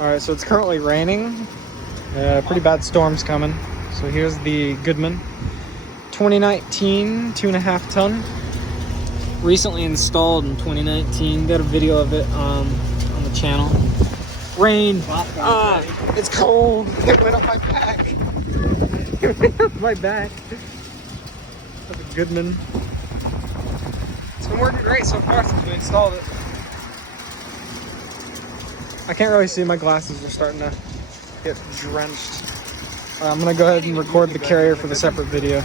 All right, so it's currently raining. Pretty bad storm's coming. So here's the Goodman 2019 2.5 ton. Recently installed in 2019. Got a video of it on the channel. Rain. It's cold. It went up my back. It went up my back. That's a Goodman. It's been working great so far since we installed it. I can't really see. My glasses are starting to get drenched. I'm gonna go ahead and record the carrier for the separate video.